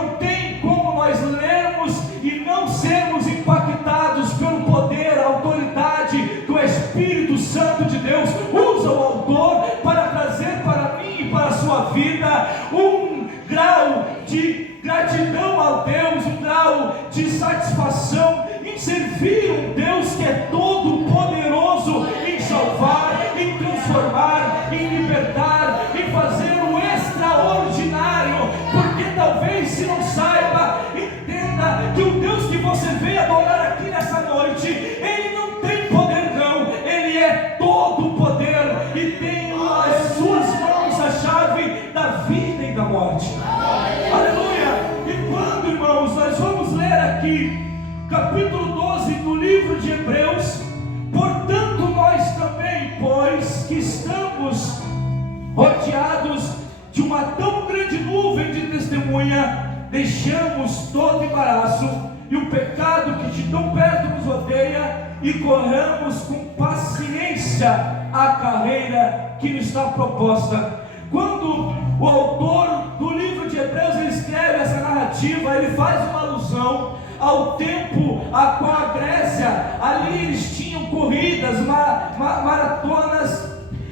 não tem como nós lermos e não sermos impactados pelo poder, a autoridade que o Espírito Santo de Deus usa o autor para trazer para mim e para a sua vida um grau de gratidão ao Deus, um grau de satisfação em servir um Deus que é todo poderoso em salvar, em transformar, em libertar, em fazer o extraordinário. Porque talvez, se não saiba, entenda que o Deus que você veio adorar aqui nessa noite, Ele não tem poder não, Ele é todo poder e tem nas suas mãos a chave da vida e da morte. Aleluia! E quando, irmãos, nós vamos ler aqui capítulo 12 do livro de Hebreus: portanto nós também, pois que estamos rodeados de uma tão grande nuvem de testemunha, deixamos todo embaraço e o pecado que de tão perto nos odeia, e corramos com paciência a carreira que nos está proposta. Quando o autor do livro de Hebreus ele escreve essa narrativa, ele faz uma alusão ao tempo a qual a Grécia, ali eles tinham corridas, maratonas,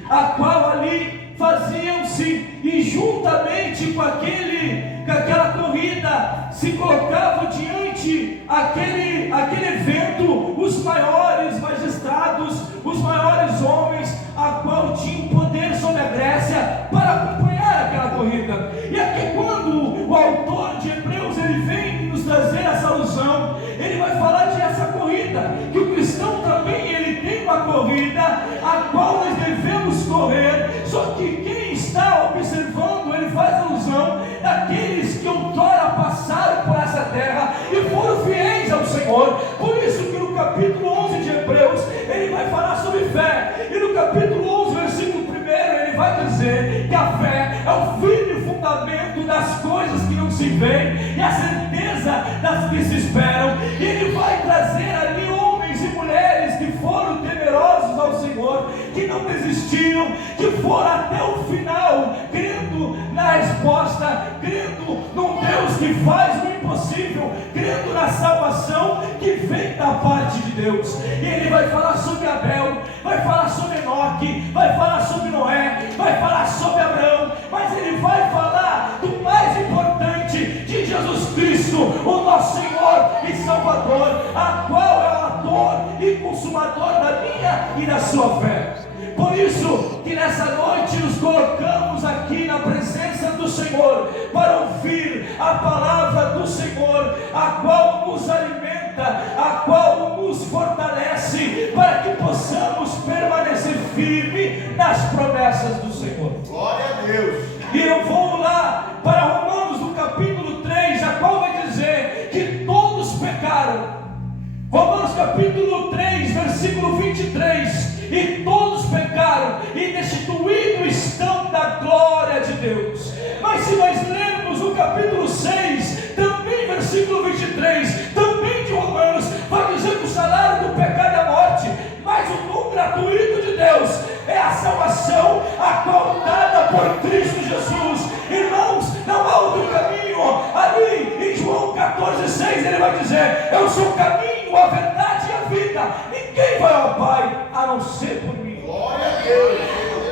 a qual ali faziam-se, e juntamente com aquela corrida se colocavam diante aquele evento os maiores magistrados, os maiores homens, a qual tinham poder sobre a Grécia para acompanhar aquela corrida. E aqui, quando o autor de Hebreus ele vem nos trazer essa alusão, ele vai falar de essa corrida, que o cristão também ele tem uma corrida a qual nós devemos correr. Só que quem está observando, ele faz alusão daqueles que outrora passaram por essa terra e foram fiéis ao Senhor. Por isso que no capítulo 11 de Hebreus ele vai falar sobre fé, e no capítulo 11 versículo 1 ele vai dizer que a fé é o firme fundamento das coisas que não se veem e a certeza das que se esperam. E ele vai trazer ali homens e mulheres que foram temerosos ao Senhor, que não desistiram, que foram até o final, crendo na resposta, crendo num Deus que faz o impossível, crendo na salvação que vem da parte de Deus. E ele vai falar sobre Abel, vai falar sobre Enoque, vai falar sobre Noé, vai falar sobre Abraão, mas ele vai falar do mais importante, de Jesus Cristo, o nosso Senhor e Salvador, a qual é o autor e consumador da minha e da sua fé. Por isso que nessa noite nos colocamos aqui na presença do Senhor para ouvir a palavra do Senhor, a qual nos alimenta, a qual nos fortalece, para que possamos permanecer firme nas promessas do Senhor. Glória a Deus. E eu vou lá para Romanos no capítulo 3, a qual vai dizer que todos pecaram. Romanos capítulo 3, versículo 23: e todos pecaram e destituídos estão da glória de Deus. Mas se nós lermos o capítulo 6, também versículo 23, também de Romanos, vai dizer que o salário do pecado é a morte, mas o dom gratuito de Deus é a salvação, a qual dada por Cristo Jesus. Irmãos, não há outro caminho. Ali em João 14,6 ele vai dizer: eu sou o caminho, a verdade e a vida, ninguém vai ao Pai a não ser por mim. Glória a Deus.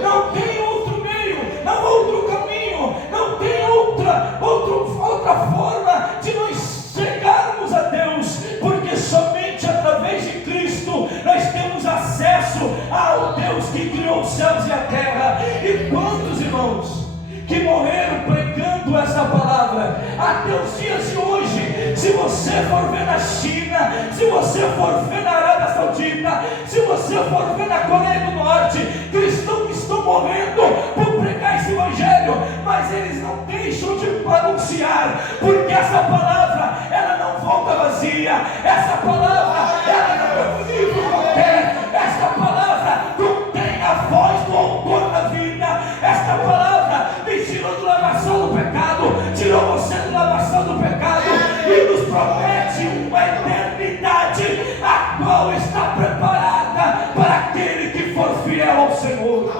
Não tem outro meio, não há outro caminho, não tem outra forma de nós chegarmos a Deus, porque somente através de Cristo nós temos acesso ao Deus que criou os céus e a terra. E quantos irmãos que morreram pregando essa palavra até os dias de hoje? Se você for ver na China, se você for ver na Arábia Saudita, se você for ver na Coreia do Norte, cristãos estão morrendo por pregar esse evangelho, mas eles não deixam de anunciar, porque essa palavra ela não volta vazia, essa palavra ela não é um livro qualquer, essa palavra contém a voz do autor da vida. Esta palavra me tirou do lamaçal do pecado, tirou você do lamaçal do pecado e nos promete uma eternidade a qual está preparada para aquele que for fiel ao Senhor.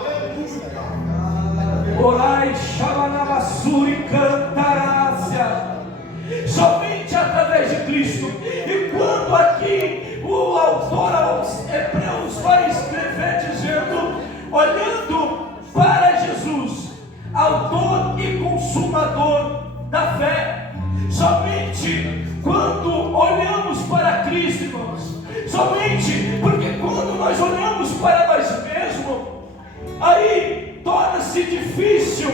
Orai, Shamanamassuri, cantarácia. Somente porque quando nós olhamos para nós mesmos, aí torna-se difícil,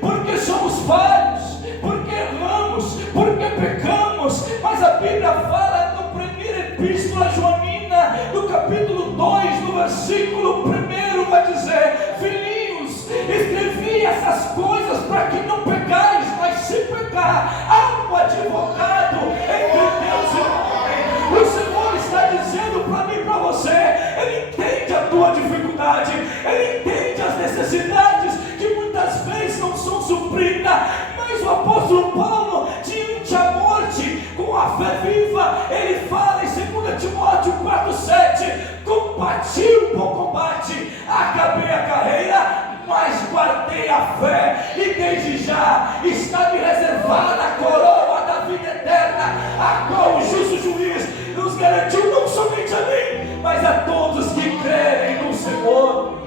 porque somos falhos, porque erramos, porque pecamos. Mas a Bíblia fala na primeira epístola joanina, no capítulo 2, no versículo 1, vai dizer: filhinhos, escrevi essas coisas para que não pecais, mas se pecar, há um advogado entre Deus e o homem. O Senhor está dizendo para mim e para você, Ele entende a tua dificuldade, Ele entende as necessidades que muitas vezes não são supridas. Mas o apóstolo Paulo, diante a morte, com a fé viva, ele fala em 2 Timóteo 4,7: combati o bom combate, acabei a carreira, mas guardei a fé, e desde já está me reservada a coroa da vida eterna, a qual o justo juiz nos garantiu, não somente a mim, mas a todos que crerem no Senhor.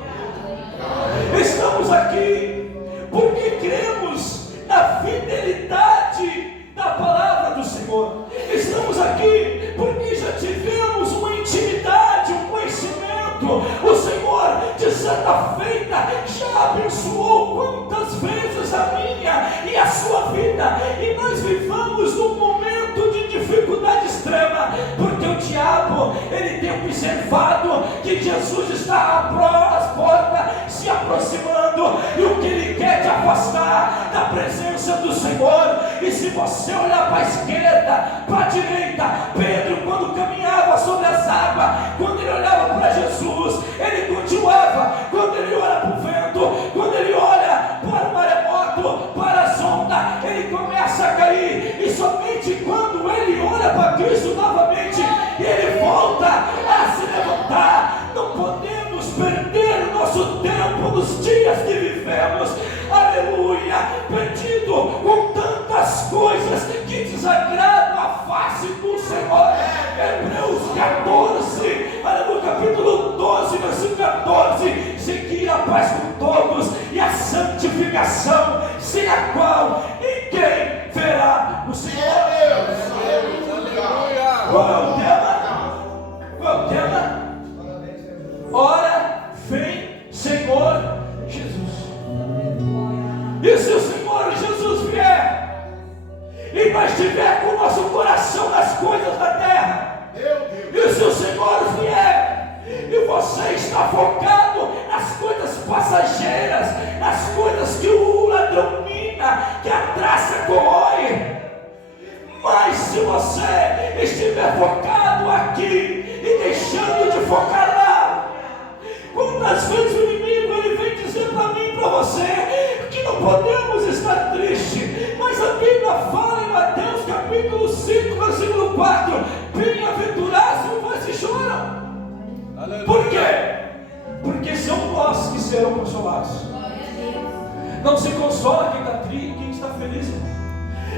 Estamos aqui porque cremos na fidelidade da palavra do Senhor. Estamos aqui porque já tivemos uma intimidade, um conhecimento. O Senhor, de certa feita, já abençoou quantas vezes a minha e a sua vida, e nós vivamos num momento de dificuldade extrema, porque o diabo, ele tem observado que Jesus está às portas, se aproximando, e o que ele quer te afastar da presença do Senhor. E se você olhar para a esquerda, para a direita, Pedro, quando caminhava sobre as águas, quando ele olhava para Jesus, ele continuava. Quando ele olha para o vento, quando ele olha para o maremoto, para a onda, ele começa a cair. E somente quando ele olha para Cristo novamente, ele volta a se levantar. Não podemos perder o nosso tempo nos dias que vivemos, aleluia, perdido com tantas coisas que desagradam a face do Senhor. Hebreus 14, aleluia, capítulo 12, versículo 14: seguir a paz com todos e a santificação, sem a qual ninguém verá o Senhor. Qual é o tema? Qual é o tema? Ora, vem Senhor Jesus. E se o Senhor Jesus vier, e nós estiver com o nosso coração nas coisas da terra, e se o Senhor vier, e você está focado nas coisas passageiras, nas coisas que o ladrão mina, que a traça corrói, mas se você estiver focado aqui e deixando de focar lá, quantas vezes o inimigo ele vem dizer para mim e para você que não podemos estar tristes, mas a Bíblia fala em Mateus capítulo 5, versículo 4: bem-aventurados os que choram. Por quê? Porque são vós que serão consolados. Não se consola quem está triste, quem está feliz.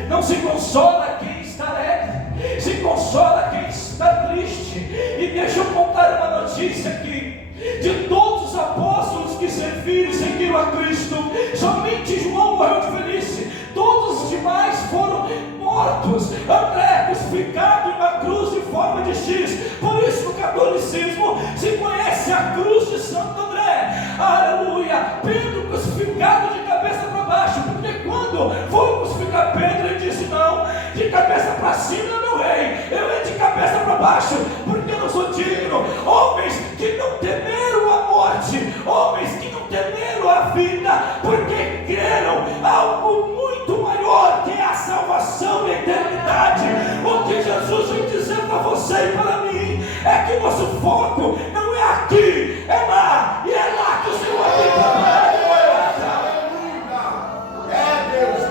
Não se consola quem está alegre, se consola quem está triste. E deixa eu contar uma notícia aqui: de todos os apóstolos que serviram e seguiram a Cristo, somente João morreu de velhice. Todos os demais foram mortos. André crucificado em uma cruz de forma de X. Por isso no catolicismo se conhece a cruz de Santo André. Aleluia. Pedro crucificado de cabeça para baixo, porque quando foi crucificar Pedro, ele disse: não, de cabeça para cima, meu rei, eu é de cabeça para baixo, porque eu não sou digno. Homens que não temeram a morte, homens que não temeram a vida, porque creram algo muito maior, que é a salvação e a eternidade. O que Jesus vem dizer para você e para mim é que nosso foco não é aqui, é lá, e é lá que o Senhor tem trabalhado. É Deus,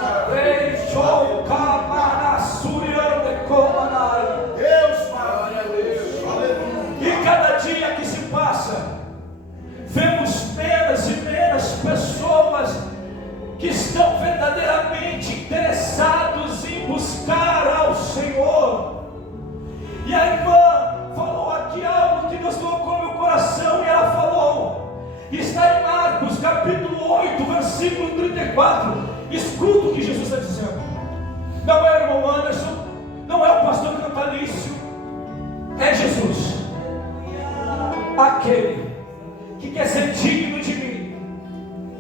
e cada dia que se passa, vemos menos e menos pessoas que estão verdadeiramente interessados em buscar ao Senhor. E a irmã falou aqui algo que Deus colocou no meu coração, e ela falou, está em Marcos capítulo 8, versículo 34. Escuta o que Jesus está dizendo. Não é o irmão Anderson, não é o pastor Cantalício, é Jesus. aquele que quer ser digno de mim,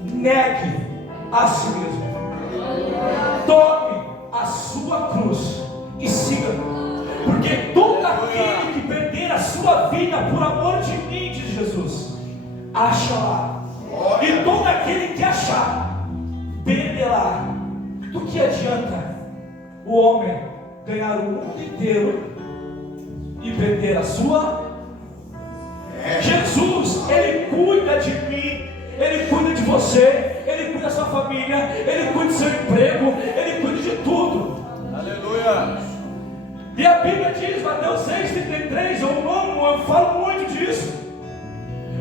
negue a si mesmo. Tome a sua cruz e siga-me. Porque todo aquele que perder a sua vida por amor de mim, diz Jesus, achará. E todo aquele que achar, perderá. Do que adianta o homem ganhar o mundo inteiro e perder a sua? Jesus, Ele cuida de mim, Ele cuida de você, Ele cuida da sua família, Ele cuida do seu emprego, Ele cuida de tudo. Aleluia. E a Bíblia diz, Mateus 6,33, eu falo muito disso.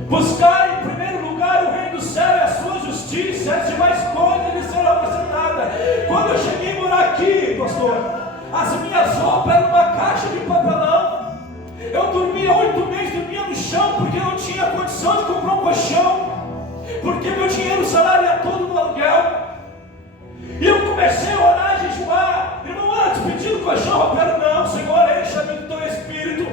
Buscar em primeiro lugar o reino do céu e a sua justiça, as demais coisas lhe serão acrescentadas. Quando eu cheguei a morar aqui, pastor, as minhas roupas eram uma caixa de papelão. Eu dormia 8 meses, dormia no chão, porque não tinha condição de comprar um colchão, porque meu dinheiro, o salário ia todo no aluguel. E eu comecei a orar, a jejuar. Irmão, antes pedindo colchão, roupeiro, não, Senhor, encha-me do teu espírito,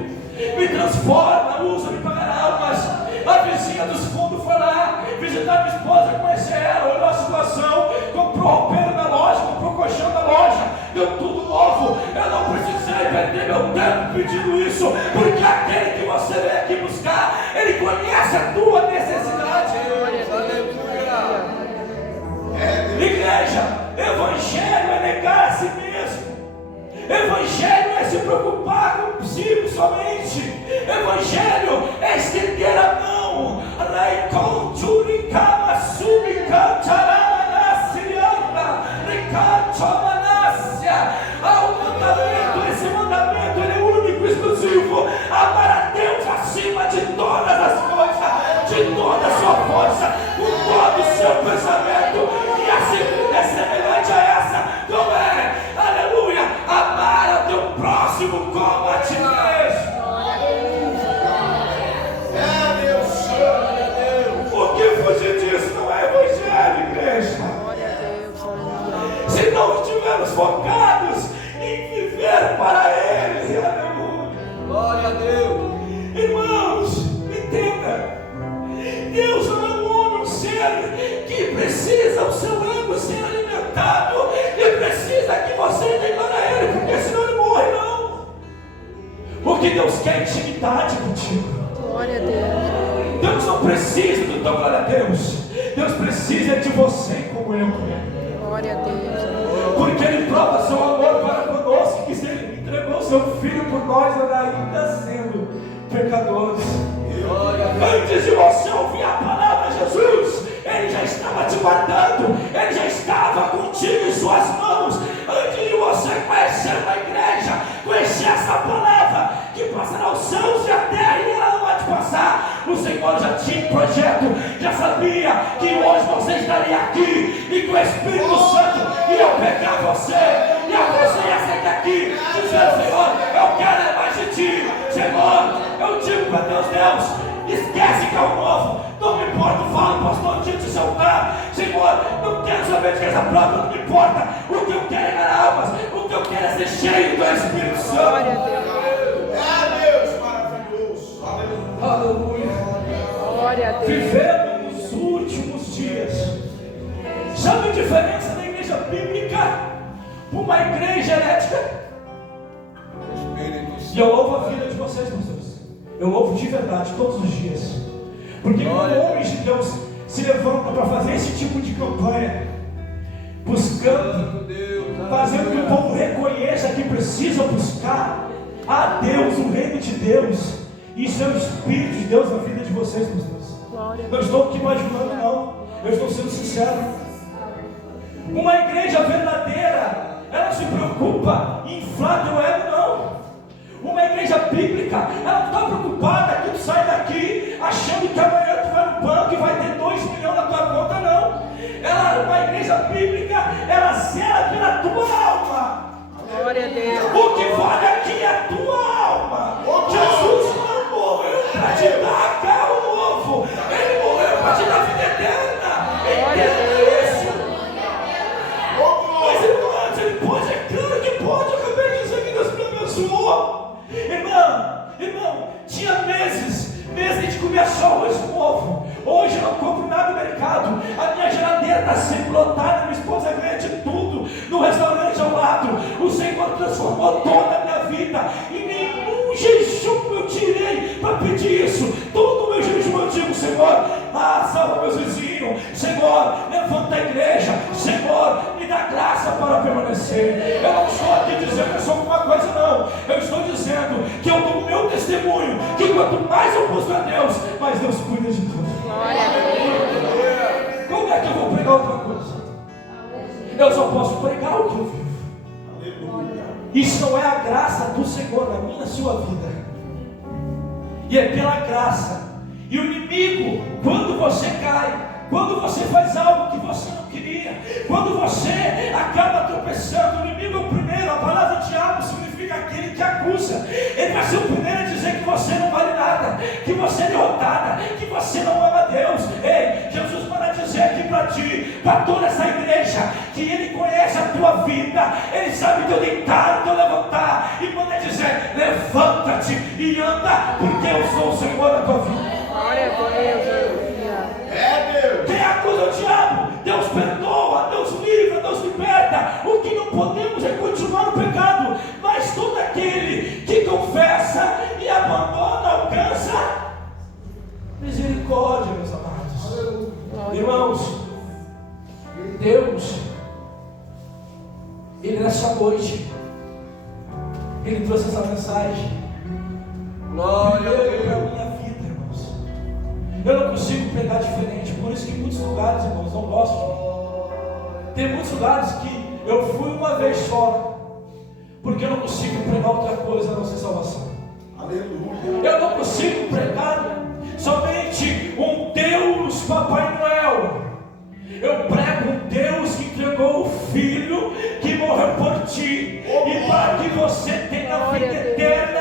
me transforma, usa-me para almas. A vizinha dos fundos foi lá visitar minha esposa, conhecer ela, olhou a situação, comprou roupeiro na loja, comprou colchão na loja, deu tudo novo. Eu não precisei perder meu tempo pedindo isso, porque aquele que você vem aqui buscar, ele conhece a tua necessidade. Igreja, evangelho é negar a si mesmo. Evangelho é se preocupar consigo somente. Evangelho é estender a mão. Há um mandamento, esse mandamento ele é único, exclusivo. Amar a Deus acima de todas as coisas, de toda a sua força, com todo o seu pensamento. E a segunda é semelhante a essa, não é? Aleluia! Amar ao teu próximo como a ti mesmo. O que fugir disso não é evangelho, igreja. Se não estivermos focados em viver para Ele, aleluia. Glória a Deus. Irmãos, entenda. Deus não é um homem, um ser que precisa o seu ego ser alimentado e precisa que você dê glória a Ele, porque senão Ele morre, não. O que Deus quer é intimidade contigo. Glória a Deus. Deus não precisa do teu glória a Deus. Deus precisa de você em comunhão com Ele. Glória a Deus. Porque Ele prova seu amor para conosco, que Ele entregou seu Filho por nós, ainda sendo pecadores. Antes de você ouvir a palavra de Jesus, Ele já estava te guardando, Ele já estava contigo em suas mãos. Antes de você conhecer uma igreja, conhecer essa palavra, que passará os céus e a terra e ela não vai te passar. O Senhor já tinha um projeto, já sabia que hoje você estaria aqui e que o Espírito Santo ia pegar você, e você ia sair daqui dizendo: Senhor, eu quero mais de ti. Senhor, eu digo para Deus, esquece que é o novo, não me importa, fala, pastor, tira do seu lugar. Senhor, não quero saber de essa prova, não me importa. O que eu quero é ganhar almas, o que eu quero é ser cheio do Espírito Santo. Glória a Deus. Deus maravilhoso. Aleluia. Glória a Deus. Vivendo nos últimos dias. Sabe a diferença da igreja bíblica para uma igreja herética? E eu louvo a vida de vocês, pastores. Eu louvo de verdade todos os dias. Porque quando homens de Deus se levantam para fazer esse tipo de campanha, buscando, fazendo que o povo reconheça que precisa buscar a Deus, o reino de Deus, e isso é o Espírito de Deus na vida de vocês, pastores. Não estou aqui imaginando, não. Eu estou sendo sincero. Uma igreja verdadeira, ela não se preocupa em inflar teu ego, não. Uma igreja bíblica, ela não está preocupada que tu sai daqui achando que amanhã tu vai no banco e vai ter 2 milhões na tua conta, não. Uma igreja bíblica, ela zela pela tua alma. Glória a Deus. O que vale aqui é a tua alma. Jesus não morreu para te dar carro novo, Ele morreu para te dar vida eterna. Entenda isso. Mas irmãos, Ele pode, é claro que pode. Eu acabei de dizer que Deus me abençoou. Irmão, Senhor transformou toda a minha vida. E nenhum jejum eu tirei para pedir isso. Todo o meu jejum eu digo: Senhor, salva meus vizinhos. Senhor, levanta a igreja. Senhor, me dá graça para permanecer. Eu não estou aqui dizendo que eu sou alguma coisa, não. Eu estou dizendo que eu dou o meu testemunho, que quanto mais eu busco a Deus, mais Deus cuida de tudo. Glória a Deus. Como é que eu vou pregar outra coisa? Eu só posso pregar o que eu vivo. Isso não é a graça do Senhor na minha, na sua vida. E é pela graça. E o inimigo, quando você cai, quando você faz algo que você não queria, quando você acaba tropeçando, o inimigo é o primeiro. A palavra diabo significa aquele que acusa. Ele vai ser o primeiro a dizer que você não vale nada, que você é derrotada, que você não ama Deus. Ei, Jesus manda dizer aqui para ti, para toda essa igreja, que Ele conhece a tua vida, Ele sabe teu deitar, teu levantar, e manda dizer: levanta-te e anda, porque eu sou o Senhor da tua vida. Glória a Deus. Quem acusa o diabo, Deus perdoa, Deus livra, Deus liberta. O que não podemos é continuar no pecado. Mas todo aquele que confessa e abandona, alcança misericórdia, meus amados. Irmãos, Deus, Ele nessa noite, Ele trouxe essa mensagem. Glória a Primeiro para a Deus. minha vida, irmãos. Eu não consigo pregar diferente. Por isso que em muitos lugares, irmãos, não gosto. Tem muitos lugares que eu fui uma vez só, porque eu não consigo pregar outra coisa a não ser salvação. Aleluia. Eu não consigo pregar somente um Deus Papai Noel. Eu prego um Deus que entregou o Filho, que morreu por ti, e para que você tenha vida eterna,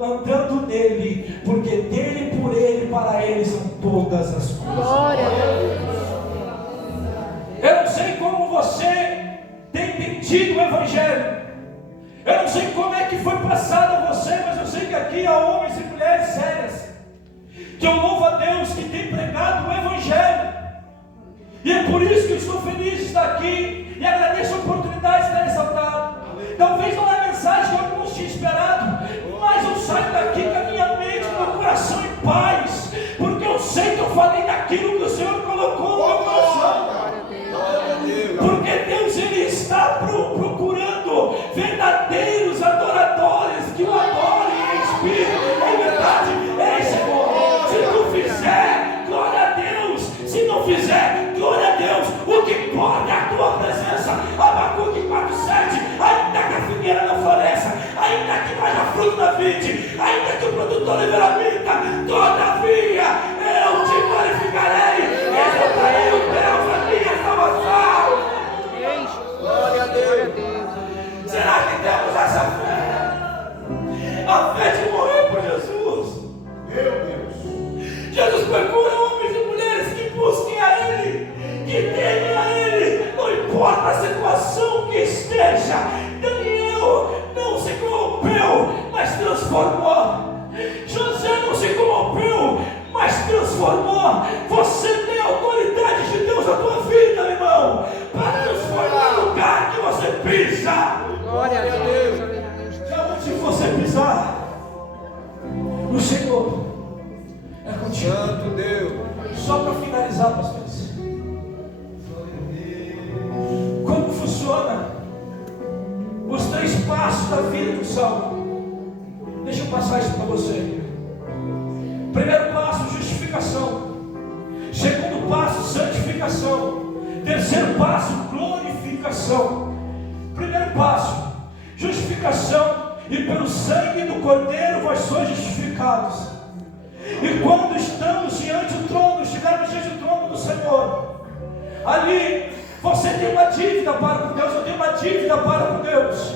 andando nele, porque dele, por ele, para ele são todas as coisas. Glória a Deus. Eu não sei como você tem entendido o Evangelho. Eu não sei como é que foi passado a você, mas eu sei que aqui há homens e mulheres sérias, que eu louvo a Deus que tem pregado o Evangelho. E é por isso que eu estou feliz de estar aqui e agradeço a oportunidade de estar exaltado. Talvez não é a mensagem que alguns tinham esperado, mas eu saio daqui com a minha mente, com o meu coração em paz, porque eu sei que eu falei daquilo que o Senhor colocou no meu coração. Glória a Deus. Porque Deus, Ele está procurando verdadeiros adoradores que o adorem em espírito e em verdade. Ei, Senhor, se tu fizer, glória a Deus. Se não fizer, glória a Deus. O que importa é a tua presença. Abacuque 4:7. Ainda que a figueira não floresça, ainda que não haja fruto na vide, ainda que o produtor livramenta, todavia eu te glorificarei, exaltarei o Deus da minha salvação. Glória a Deus. Será que temos essa fé? A fé de morrer por Jesus. Meu Deus. Jesus procura homens e mulheres que busquem a Ele, que temem a Ele, não importa a situação que esteja. Daniel não se corrompeu, mas transformou. José não se corrompeu, mas transformou. Você tem a autoridade de Deus na tua vida, meu irmão, para transformar o lugar que você pisa. Glória a Deus. Se você pisar, o Senhor é contigo. Santo Deus. Só para finalizar, pastores, como funciona os 3 passos da vida do salmo? Deixa eu passar isso para você. Primeiro passo, justificação. Segundo passo, santificação. Terceiro passo, glorificação. Primeiro passo, justificação. E pelo sangue do Cordeiro vós sois justificados. E quando estamos diante do trono, estivermos diante do trono do Senhor, ali você tem uma dívida para com Deus, eu tenho uma dívida para com Deus.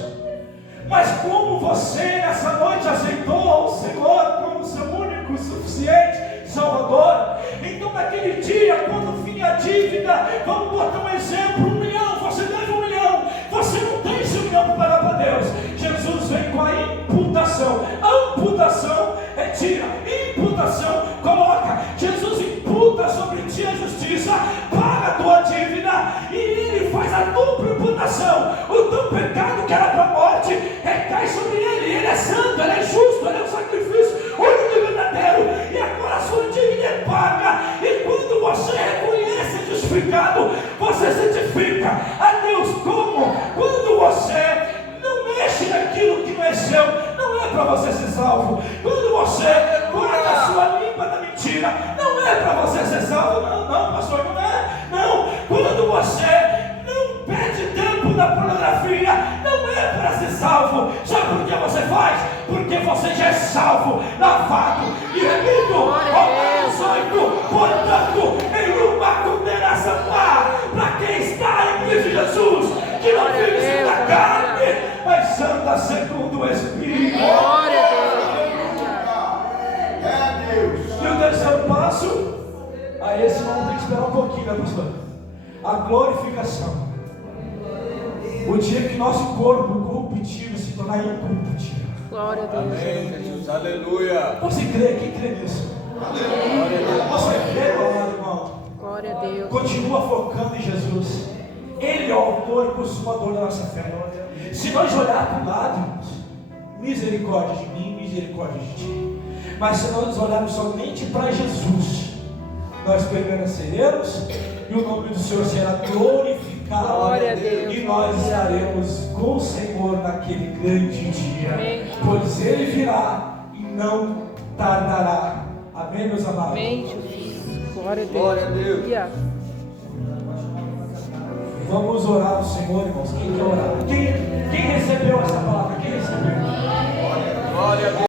Mas como você nessa noite aceitou o Senhor como seu único, suficiente Salvador, então naquele dia, quando vir a dívida, vamos botar um exemplo, 1 milhão, você deve 1 milhão, você não tem esse 1 milhão para pagar para Deus. Jesus vem com a imputação. A imputação retira, imputação coloca. Jesus imputa sobre ti a justiça, paga a tua dívida, e Ele faz a dupla imputação. O teu que era para a morte recai sobre ele. Ele é santo, ele é justo, ele é um sacrifício único e verdadeiro, e agora a sua dívida é paga. E quando você reconhece justificado, você santifica a Deus. Como? Quando você não mexe naquilo que não é seu, não é para você ser salvo. Quando você corta a sua língua da mentira, não é para você ser salvo. Não, pastor, não é. Não. Quando você não perde tempo na pornografia, não é para ser salvo. Sabe por que você faz? Porque você já é salvo, lavado e remido. Romanos 8. Portanto, nenhuma condenação há para quem está em Cristo Jesus, que não vive segundo a carne, mas anda segundo o Espírito. Glória a Deus. E o terceiro passo, aí esse vamos ter que esperar um pouquinho, né, pastor? A glorificação. O dia que nosso corpo corruptível se tornar incorruptível. Glória a Deus. Amém, Jesus. Aleluia. Você crê? Quem crê nisso? Você crê, meu amado irmão? Glória a Deus. Continua focando em Jesus. Ele é o autor e consumador da nossa fé. Se nós olhar para o lado, irmãos, misericórdia de mim, misericórdia de ti. Mas se nós olharmos somente para Jesus, nós permaneceremos e o nome do Senhor será glorificado. Glória a Deus. E nós estaremos com o Senhor naquele grande dia. Amém. Pois Ele virá e não tardará. Amém, meus amados? Amém, Jesus. Glória a Deus. Glória a Deus. Aleluia. Vamos orar ao Senhor, irmãos. Quem quer orar? Quem recebeu essa palavra? Quem recebeu? Glória a Deus.